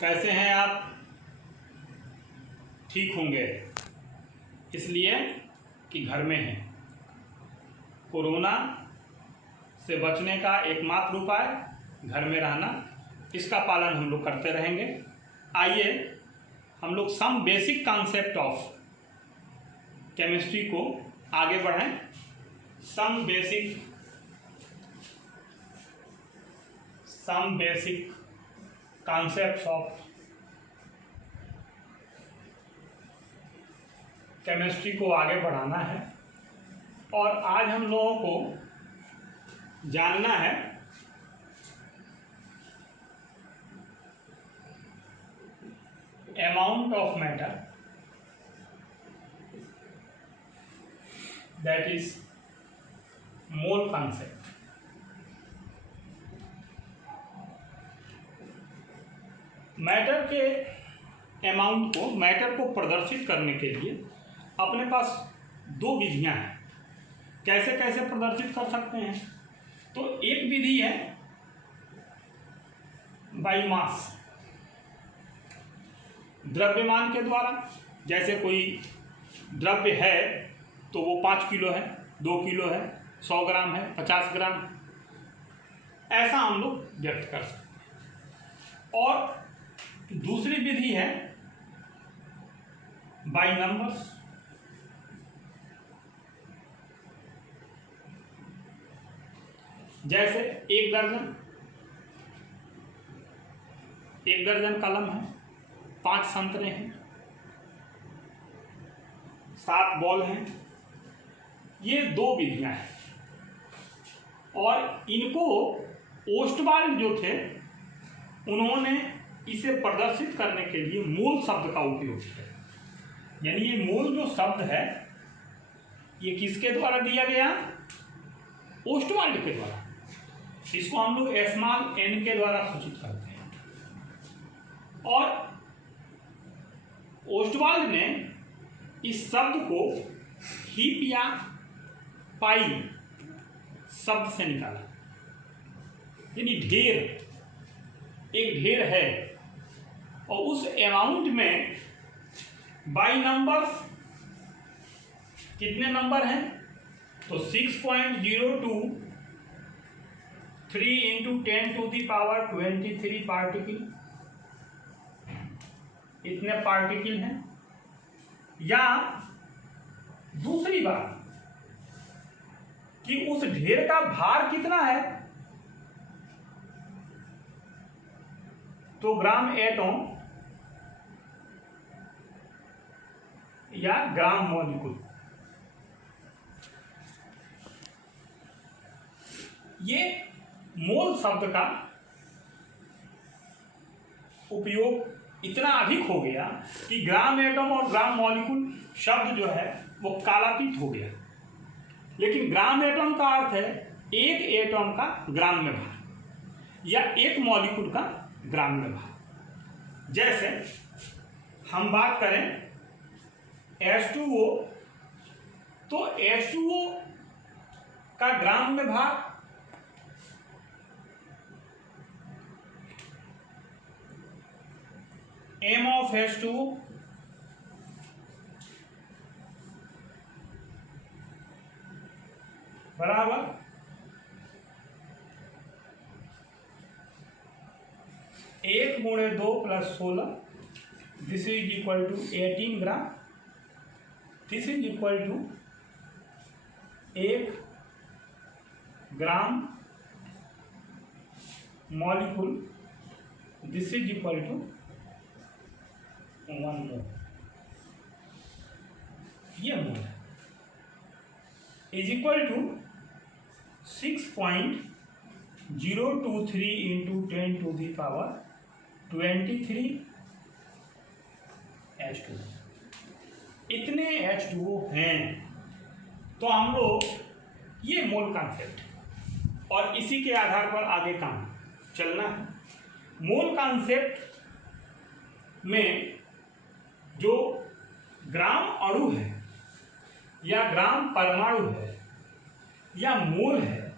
कैसे हैं आप? ठीक होंगे, इसलिए कि घर में हैं। कोरोना से बचने का एकमात्र उपाय घर में रहना, इसका पालन हम लोग करते रहेंगे। आइए हम लोग some basic concept of chemistry को आगे बढ़ाएं। Some basic concepts of chemistry को आगे बढ़ाना है और आज हम लोगों को जानना है amount of matter, that is mole concept. Matter के अमाउंट को, मैटर को प्रदर्शित करने के लिए अपने पास दो विधियां हैं। कैसे कैसे प्रदर्शित कर सकते हैं? तो एक विधि है बाई मास, द्रव्यमान के द्वारा। जैसे कोई द्रव्य है तो वो 5 किलो है, 2 किलो है, 100 ग्राम है, 50 ग्राम, ऐसा हम लोग व्यक्त कर सकते हैं। और दूसरी विधि है बाई नंबर्स। जैसे एक दर्जन कलम है, 5 संतरे हैं, 7 बॉल हैं। ये दो विधियां हैं और इनको ओस्टवाल्ड जो थे उन्होंने इसे प्रदर्शित करने के लिए मोल शब्द का उपयोग किया। यानी ये मोल जो शब्द है ये किसके द्वारा दिया गया? ओस्टवाल्ड के द्वारा। इसको हम लोग स्मॉल n के द्वारा सूचित करते हैं। और ओस्टवाल्ड ने इस शब्द को हीप या पाई शब्द से निकाला। यानी ढेर, एक ढेर है और उस अमाउंट में बाई नंबर्स कितने नंबर हैं? तो 6.02 3 × 10⁻23 पार्टिकल, इतने पार्टिकल हैं। या दूसरी बात कि उस ढेर का भार कितना है? तो ग्राम एटम या ग्राम मॉलिक्यूल। ये मोल शब्द का उपयोग इतना अधिक हो गया कि ग्राम एटम और ग्राम मॉलिक्यूल शब्द जो है वो कालातीत हो गया। लेकिन ग्राम एटम का अर्थ है एक एटम का ग्राम में भार या एक मॉलिक्यूल का ग्राम में भार। जैसे हम बात करें H2O, तो H2O का ग्राम में भार m of H2O बराबर 1 × 2 + 16, this is equal to 18 gram. This is equal to 1 gram molecule, this is equal to 1 mole. ये मोल है, इज इक्वल टू 6.023 × 10⁻23 H2O। इतने H2O हैं। तो हम लोग ये मोल कॉन्सेप्ट और इसी के आधार पर आगे काम चलना है। मोल कॉन्सेप्ट में जो ग्राम अणु है या ग्राम परमाणु है या मोल है,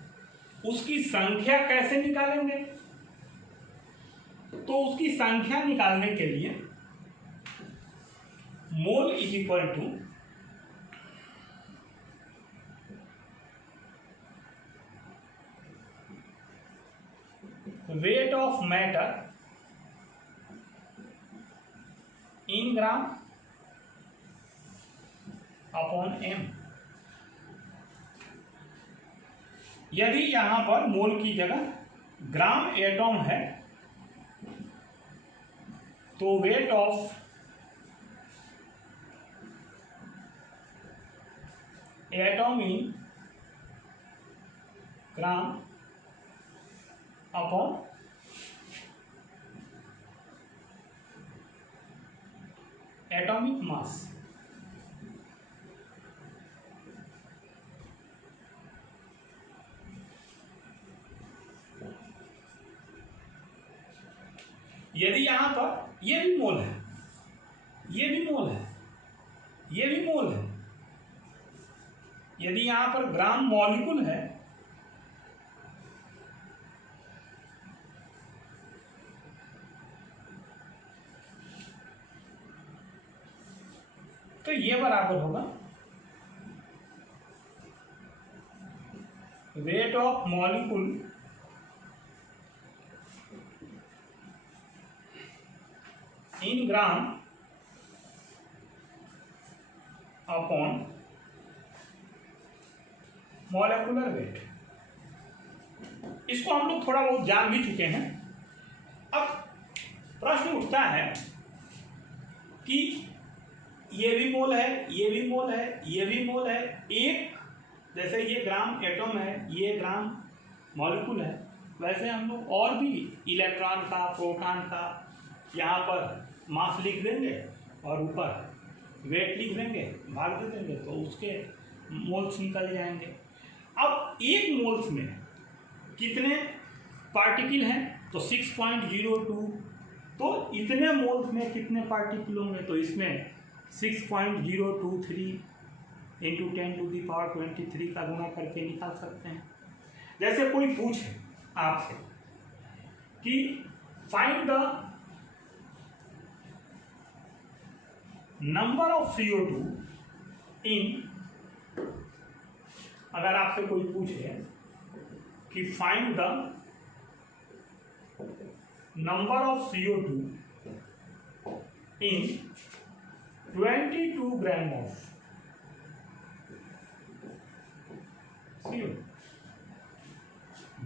उसकी संख्या कैसे निकालेंगे? तो उसकी संख्या निकालने के लिए mole is equal to weight of matter in gram upon M. यदि यहां पर मोल की जगह ग्राम एटॉम है तो weight of atom in gram upon atomic mass. यदि यहां पर ये भी मोल है, ये भी मोल है, ये भी मोल है, यदि यहां पर ग्राम मॉलिक्यूल है तो ये बराबर होगा weight of molecule in gram upon molecular weight. इसको हम लोग थोड़ा बहुत जान भी चुके हैं। अब प्रश्न उठता है कि ये भी मोल है, ये भी मोल है, ये भी मोल है। एक जैसे ये ग्राम एटम है, ये ग्राम मॉलिक्यूल है, वैसे हम लोग और भी इलेक्ट्रॉन का, प्रोटॉन का यहाँ पर मास लिख देंगे और ऊपर वेट लिख देंगे, भाग दे देंगे तो उसके मोल्स निकल जाएंगे। अब एक मोल्स में कितने पार्टिकल हैं तो 6.02, तो इतने मोल्स में कितने पार्टिकल होंगे तो इसमें 6.023 इंटू 10⁻23 का गुणा करके निकाल सकते हैं। जैसे कोई पूछे आपसे कि find the number of CO2 इन, अगर आपसे कोई पूछे कि find the number of CO2 in 22 gram of CO2,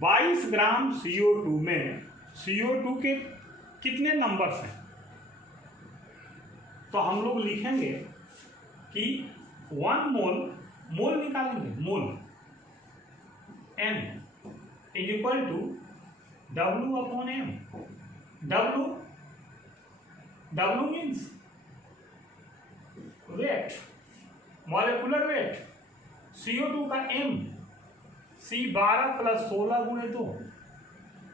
22 gram CO2 में CO2 के कितने नंबर्स हैं तो हम लोग लिखेंगे कि 1 मोल, मोल निकालेंगे, mole M is equal to W upon M। W means weight, molecular weight, CO2 का M, C 12 + 16 गुणे 2,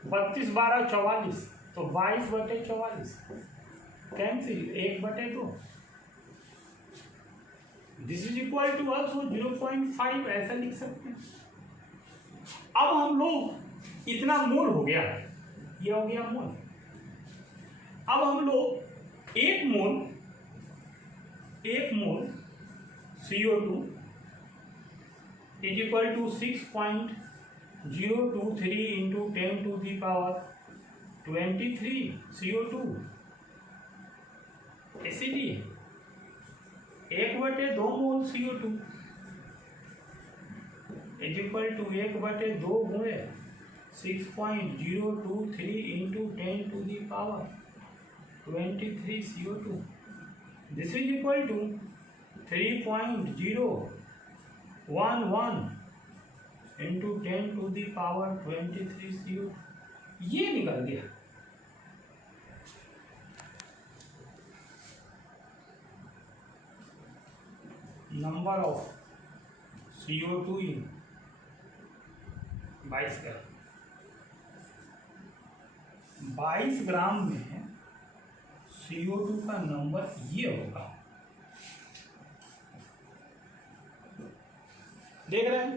32 12 44, तो 22/44 cancel, 1/2। This is equal to also 0.5, ऐसा लिख सकते हैं। अब हम लोग इतना मोल हो गया, ये हो गया मोल। अब हम लोग एक mole CO2 is equal to 6.023 into 10⁻23 CO2, इसीलिए 1/2 मोल CO2 इज इक्वल टू 1/2 गुणे 6.023 into 10⁻23 CO2। This is equal to 3.011 into 10⁻23 CO2। ये निकल गया। नंबर ऑफ CO2 इन 22 ग्राम। 22 ग्राम में CO2 का नंबर ये होगा, देख रहे हैं,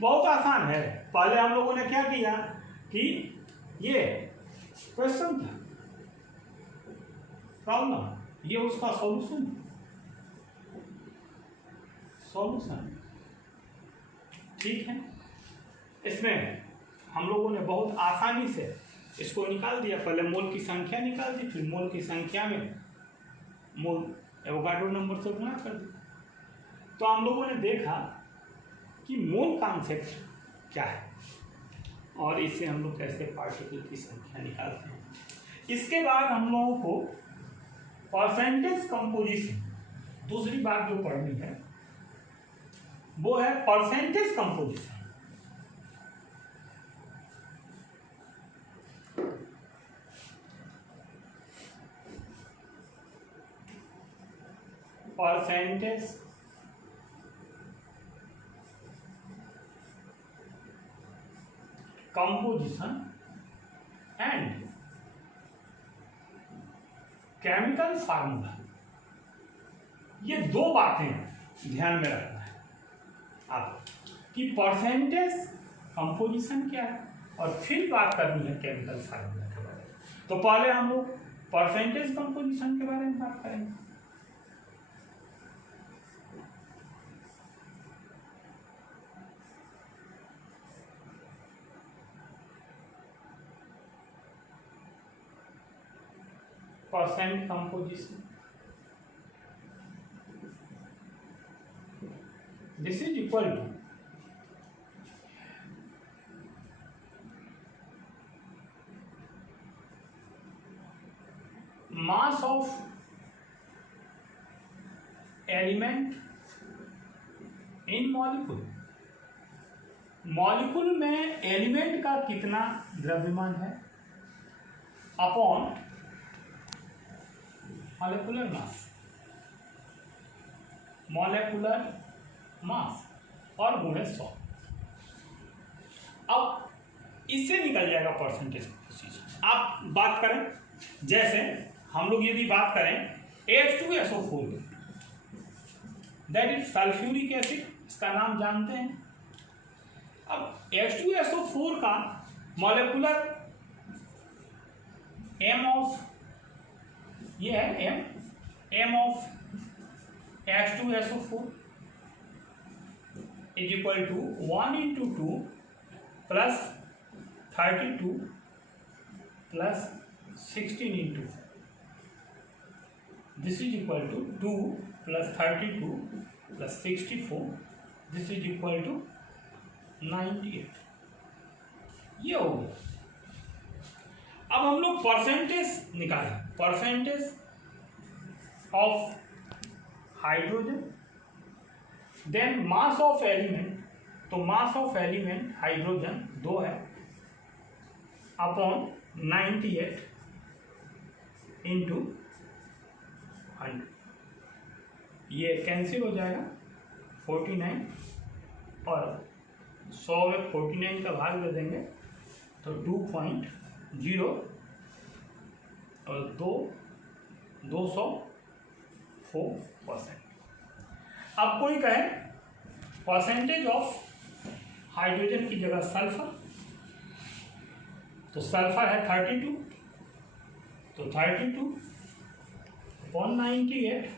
बहुत आसान है। पहले हम लोगों ने क्या किया कि ये क्वेश्चन था, प्रॉब्लम, ये उसका सॉल्यूशन। ठीक है, इसमें हम लोगों ने बहुत आसानी से इसको निकाल दिया। पहले मोल की संख्या निकाल दी, फिर मोल की संख्या में मोल एवोगाड्रो नंबर से गुणा कर दिया। तो हम लोगों ने देखा कि मोल कॉन्सेप्ट क्या है और इससे हम लोग कैसे पार्टिकल की संख्या निकालते हैं। इसके बाद हम लोगों को परसेंटेज कंपोजिशन, दूसरी बात जो पढ़नी है वो है percentage composition. Percentage composition and chemical formula, ये दो बातें ध्यान में रखना है आप कि परसेंटेज कंपोजिशन क्या है और फिर बात करनी है केमिकल फार्मूला के बारे में। तो पहले हम लोग परसेंटेज कंपोजिशन के बारे में बात करेंगे। Percent composition, this is equal to mass of element in molecule। Molecule में एलिमेंट का कितना द्रव्यमान है upon molecular mass, molecular mass और गुणे 100। अब इससे निकल जाएगा परसेंटेज कंपोजिशन। आप बात करें, जैसे हम लोग यदि बात करें H2SO4, that is sulphuric acid, इसका नाम जानते हैं। अब H2SO4 का मॉलिक्यूलर M ऑफ, ये है M of H2SO4 is equal to 1 into 2 plus 32 plus 16 into 4। This is equal to 2 plus 32 plus 64, this is equal to 98। ये हो गया। अब हम लोग परसेंटेज निकालें, percentage of hydrogen, then mass of element. तो मास ऑफ एलिमेंट हाइड्रोजन 2 है upon 98 into 100, ये कैंसिल हो जाएगा 49 और 100 में 49 का भाग दे देंगे तो 2.0 और 204%। अब कोई कहे परसेंटेज ऑफ हाइड्रोजन की जगह सल्फर, तो सल्फर है 32, तो 32 upon 98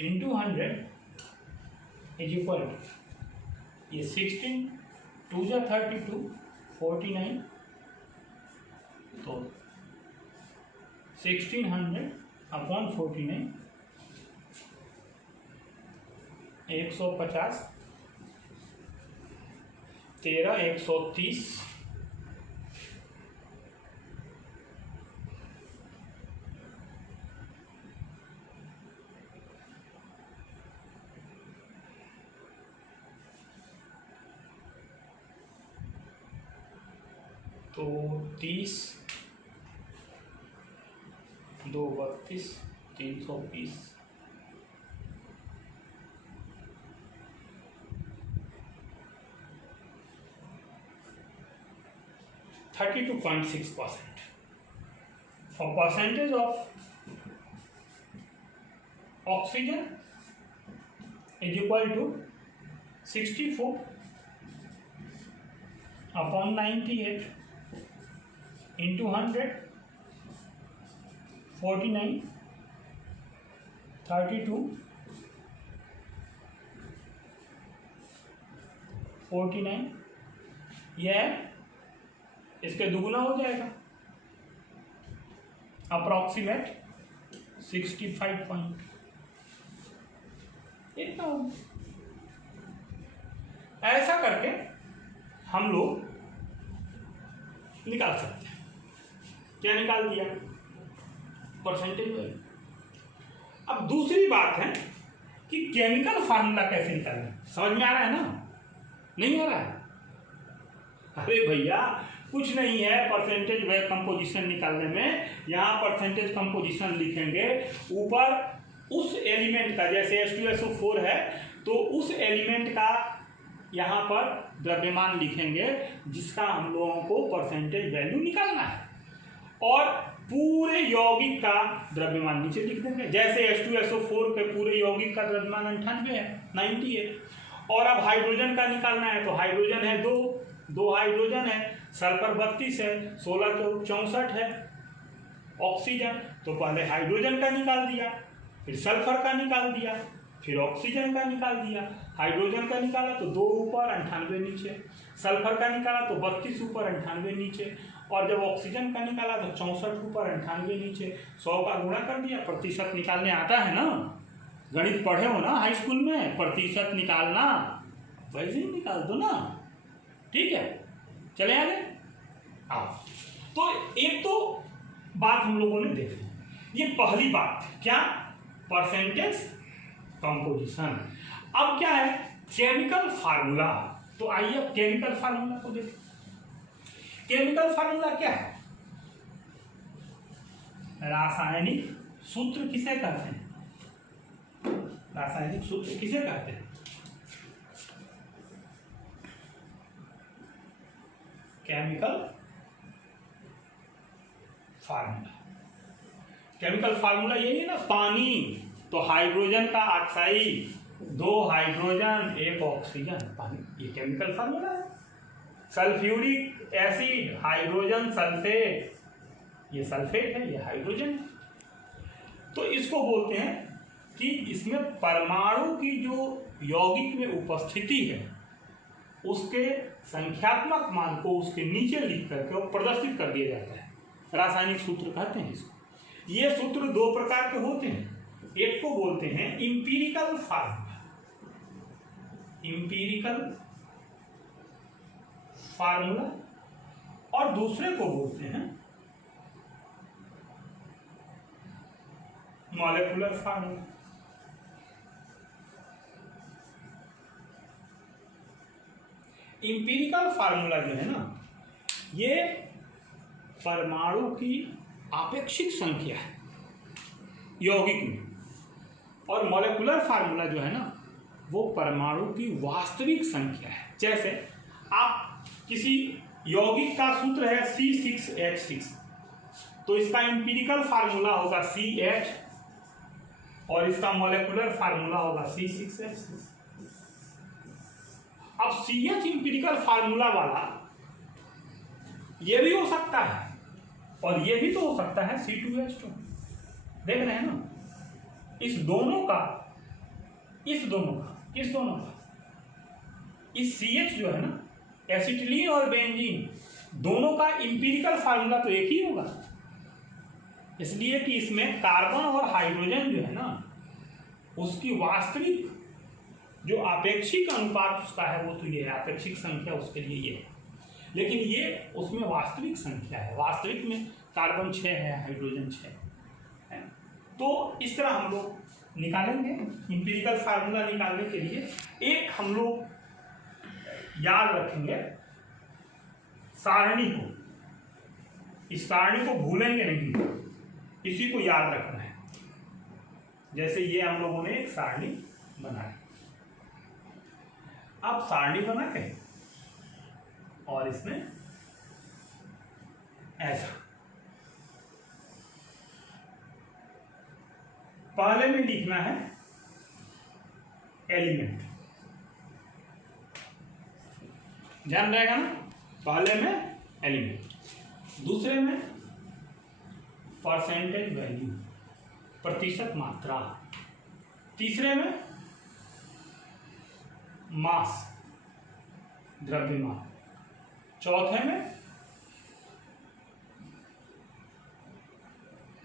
into 100 is equal to, ये 16 2 जा 32 49, तो 1600 अपॉन 49 150 13 130 तो 30 2 32 320 32.6%। For percentage of oxygen is equal to 64 upon 98 into 100, 49, 32, 49, यह इसके दुगुना हो जाएगा, अप्रॉक्सीमेट 65 पॉइंट, इतना होगा। ऐसा करके हम लोग निकाल सकते हैं। क्या निकाल दिया? Percentage value. अब दूसरी बात है कि केमिकल फार्मूला कैसे निकालना, समझ में आ रहा है ना? नहीं हो रहा है? अरे भैया कुछ नहीं है परसेंटेज कंपोजिशन निकालने में। यहाँ परसेंटेज कंपोजिशन लिखेंगे, ऊपर उस एलिमेंट का, जैसे H2SO4 है तो उस एलिमेंट का यहाँ पर द्रव्यमान लिखेंगे जिसका हम लोगों को परसेंटेज वैल्यू निकालना है, और पूरे यौगिक का द्रव्यमान नीचे लिख देंगे। जैसे H2SO4 के पूरे यौगिक का द्रव्यमान 98 है, 90 है। और अब हाइड्रोजन का निकालना है तो हाइड्रोजन है दो हाइड्रोजन है, सल्फर 32 है, 16 तो 64 है, ऑक्सीजन तो पहले हाइड्रोजन का निकाल दिया, फिर सल्फर का निकाल दिया, फिर ऑक्सीजन का निकाल दिया। हाइड्रोजन का निकाला तो 2 ऊपर 98 नीचे, सल्फर का निकाला तो 32 ऊपर 98 नीचे, और जब ऑक्सीजन का निकाला तो 64 ऊपर 98 नीचे। 100 का गुणा कर दिया। प्रतिशत निकालने आता है ना, गणित पढ़े हो ना हाई स्कूल में, प्रतिशत निकालना वैसे ही निकाल दो ना, ठीक है। चले आगे आओ। तो एक तो बात हम लोगों ने देख ली, ये पहली बात क्या, परसेंटेज कंपोजिशन। अब क्या है केमिकल फार्मूला। तो आइए अब केमिकल फार्मूला को देखें। केमिकल फार्मूला क्या है? रासायनिक सूत्र किसे कहते हैं? रासायनिक सूत्र किसे कहते हैं? Chemical formula. केमिकल फार्मूला यही है ना, पानी तो हाइड्रोजन का ऑक्साइड, 2 हाइड्रोजन 1 ऑक्सीजन, पानी, ये केमिकल फार्मूला है। सल्फ्यूरिक एसिड, हाइड्रोजन सल्फेट, ये सल्फेट है, ये हाइड्रोजन है। तो इसको बोलते हैं कि इसमें परमाणु की जो यौगिक में उपस्थिति है उसके संख्यात्मक मान को उसके नीचे लिख करके वो प्रदर्शित कर दिया जाता है, रासायनिक सूत्र कहते हैं इसको। ये सूत्र 2 प्रकार के होते हैं, एक को बोलते हैं इंपीरिकल फार्मूला, इंपीरिकल फार्मूला, और दूसरे को बोलते हैं मॉलिक्यूलर फार्मूला। इंपीरिकल फार्मूला जो है ना, ये परमाणु की आपेक्षिक संख्या है यौगिक में, और मॉलिक्यूलर फार्मूला जो है ना वो परमाणु की वास्तविक संख्या है। जैसे आप किसी यौगिक का सूत्र है C6H6, तो इसका इंपीरिकल फार्मूला होगा CH और इसका मॉलिक्यूलर फार्मूला होगा C6H6। अब CH इंपीरिकल फार्मूला वाला ये भी हो सकता है और ये भी तो हो सकता है C2H2। देख रहे हैं ना, इस दोनों का इस CH जो है ना, एसिटिलीन और बेंजीन, दोनों का इंपीरिकल फार्मूला तो एक ही होगा, इसलिए कि इसमें कार्बन और हाइड्रोजन जो है ना उसकी वास्तविक जो आपेक्षिक अनुपात उसका है वो तो ये है, आपेक्षिक संख्या उसके लिए ये है, लेकिन ये उसमें वास्तविक संख्या है। वास्तविक में कार्बन 6 है, हाइड्रोजन 6 है। तो इस तरह हम लोग निकालेंगे इंपीरिकल फार्मूला निकालने के लिए। एक हम लोग याद रखेंगे सारणी को, इस सारणी को भूलेंगे नहीं, इसी को याद रखना है। जैसे ये हम लोगों ने एक सारणी बनाई, अब सारणी बना के और इसमें ऐसा पहले में लिखना है एलिमेंट, ध्यान रहेगा ना, पहले में एलिमेंट, दूसरे में परसेंटेज वैल्यू, प्रतिशत मात्रा। तीसरे में मास, द्रव्यमान। चौथे में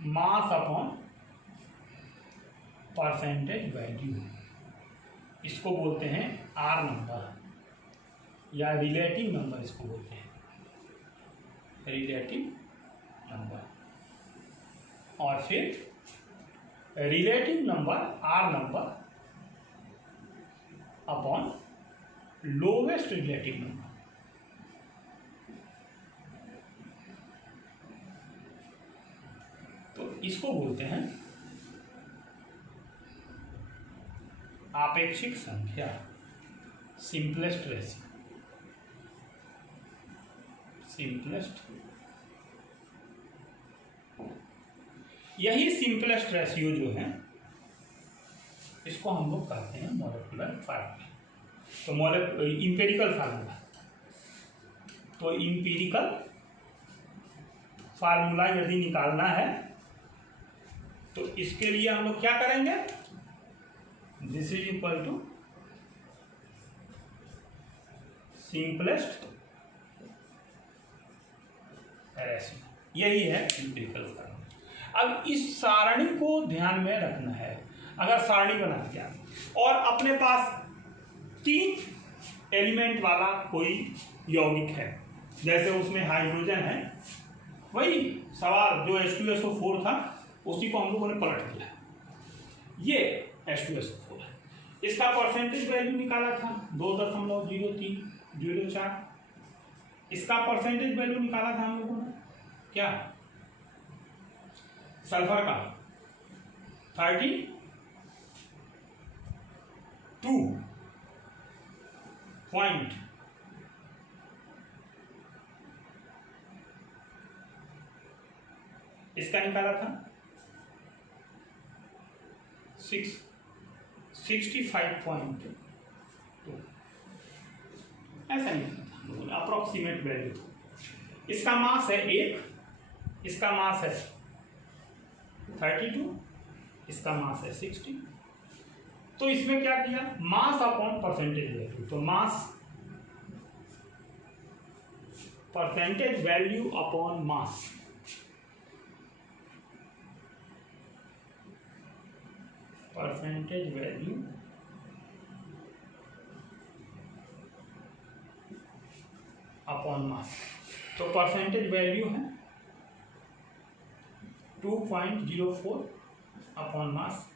मास अपॉन परसेंटेज वैल्यू। इसको बोलते हैं आर नंबर या रिलेटिव नंबर, इसको बोलते हैं रिलेटिव नंबर। और फिर relative number R number upon lowest relative number. तो इसको बोलते हैं आपेक्षिक संख्या, सिंपलेस्ट रेशियो। सिंपलेस्ट, यही सिंपलेस्ट रेशियो जो है इसको हम लोग कहते हैं मॉलिक्यूलर फार्मूला। तो इंपेरिकल फार्मूला, तो इंपेरिकल फार्मूला यदि निकालना है तो इसके लिए हम लोग क्या करेंगे, this is equal to simplest ratio, यही है इंपेरिकल फार्मूला। अब इस सारणी को ध्यान में रखना है। अगर सारणी बना दिया और अपने पास 3 एलिमेंट वाला कोई यौगिक है, जैसे उसमें हाइड्रोजन है, वही सवाल जो H2SO4 था उसी को हम लोगों ने पलट दिया। ये H2SO4 है, इसका परसेंटेज वैल्यू निकाला था 2.0304। इसका परसेंटेज वैल्यू निकाला था हम लोगों ने क्या, सल्फर का 32 पॉइंट, इसका निकाला था 65.2, ऐसा निकाला था अप्रोक्सीमेट वैल्यू। इसका मास है 1, इसका मास है 32, इसका मास है 60। तो इसमें क्या किया, मास अपॉन परसेंटेज वैल्यू। तो mass percentage value upon mass, percentage value upon mass. तो परसेंटेज वैल्यू है 2.04 upon mass,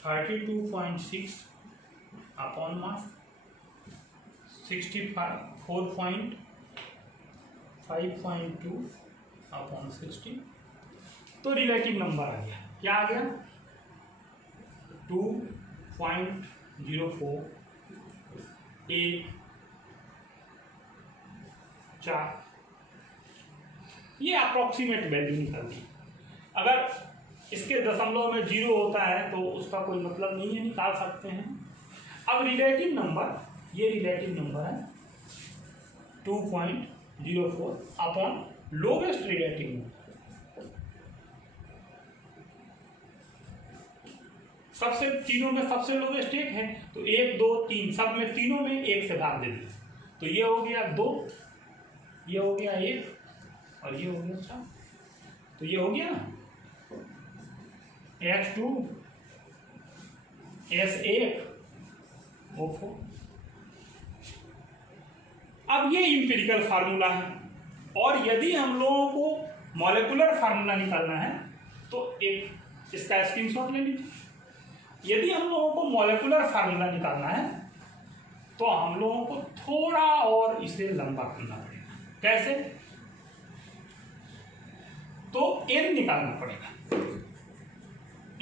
32.6 upon mass, 64.5.2 upon 60। तो रिलेटिव नंबर आ गया, क्या आ गया 2.04 1 4। ये अप्रोक्सीमेट वैल्यू निकलती है। अगर इसके दशमलव में 0 होता है तो उसका कोई मतलब नहीं है, निकाल सकते हैं। अब रिलेटिव नंबर, ये रिलेटिव नंबर है 2.04 अपॉन लोवेस्ट रिलेटिव नंबर। सबसे तीनों में सबसे लोवेस्ट 1 है, तो 1 2 3 सब में, तीनों में 1 से भाग दे दिया। तो ये हो गया 2, ये हो गया 1 और ये हो गया 4। तो ये हो गया ना H2 S1 O4। अब ये इंपेरिकल फार्मूला है, और यदि हम लोगों को मॉलिक्यूलर फार्मूला निकालना है तो एक इसका स्क्रीनशॉट ले लीजिए। यदि हम लोगों को मॉलिक्यूलर फार्मूला निकालना है तो हम लोगों को थोड़ा और इसे लंबा करना पड़ेगा। कैसे, तो n निकालना पड़ेगा,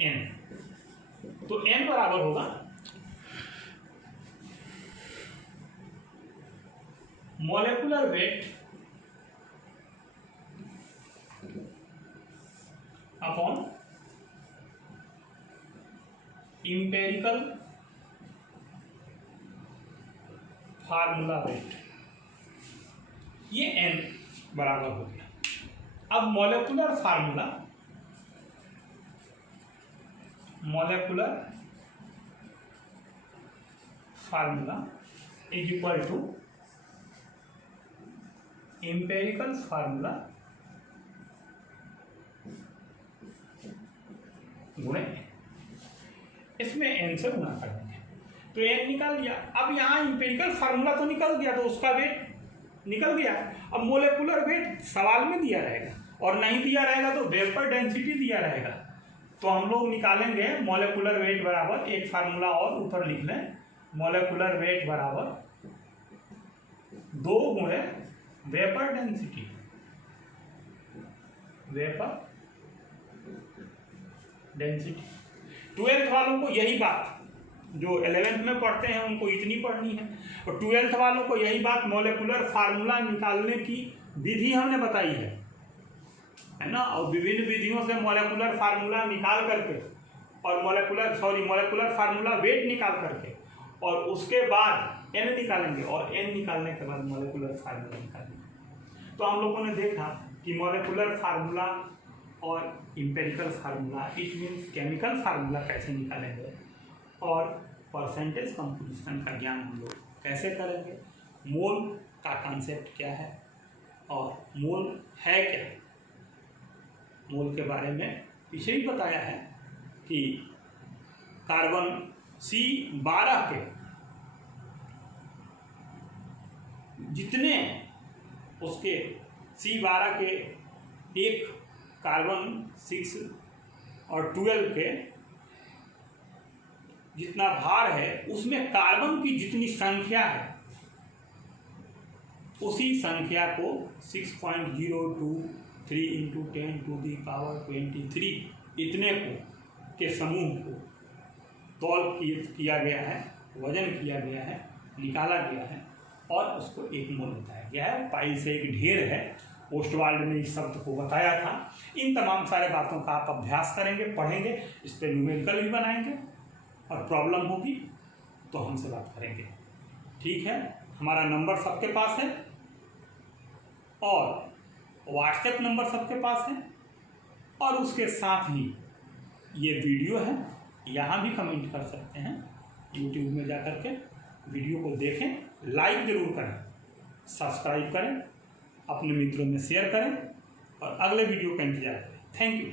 n। तो n बराबर होगा molecular weight upon empirical formula weight. ये n बराबर हो गया। अब molecular formula is equal to empirical formula गुणे, इसमें एन से गुना कर देंगे तो एन निकाल दिया। अब यहाँ एम्पेरिकल फार्मूला तो निकल गया तो उसका वेट निकल गया। अब मोलेकुलर वेट सवाल में दिया रहेगा और नहीं दिया रहेगा तो वेपर डेंसिटी दिया रहेगा, तो हम लोग निकालेंगे मोलेकुलर वेट बराबर, एक फार्मूला और ऊपर लिख लें, मोलेकुलर वेट बराबर 2 गुणे vapour density, vapour density. 12th वालों को यही बात, जो 11th में पढ़ते हैं उनको इतनी पढ़नी है, और 12th वालों को यही बात मोलेकुलर फार्मूला निकालने की विधि हमने बताई है ना। और विभिन्न विधियों से मोलेकुलर फार्मूला निकाल करके और मोलेकुलर फार्मूला वेट निकाल करके और उसके बाद एन निकालेंगे और एन निकालने के बाद मोलेकुलर फार्मूला निकालेंगे। तो हम लोगों ने देखा कि मोलेकुलर फार्मूला और empirical formula, it means chemical formula कैसे निकालेंगे और परसेंटेज कंपोजिशन का ज्ञान हम लोग कैसे करेंगे, मोल का कॉन्सेप्ट क्या है और मोल है क्या। मोल के बारे में पीछे ही बताया है कि कार्बन C12 के जितने उसके C12 के एक कार्बन 6 और 12 के जितना भार है उसमें कार्बन की जितनी संख्या है उसी संख्या को 6.023 × 10⁻23 इतने के समूह को तौल किया गया है, वजन किया गया है, निकाला गया है और उसको एक मोल बताया गया है। पाई से एक ढेर है, ओस्टवाल्ड ने इस शब्द को बताया था। इन तमाम सारे बातों का आप अभ्यास करेंगे, पढ़ेंगे, इस पर न्यूमेरिकल भी बनाएंगे और प्रॉब्लम होगी तो हमसे बात करेंगे। ठीक है, हमारा नंबर सबके पास है और व्हाट्सएप नंबर सबके पास है और उसके साथ ही ये वीडियो है, यहाँ भी कमेंट कर सकते हैं। यूट्यूब में जा कर के वीडियो को देखें, लाइक ज़रूर करें, सब्सक्राइब करें, अपने मित्रों में शेयर करें और अगले वीडियो का इंतजार करें। Thank you.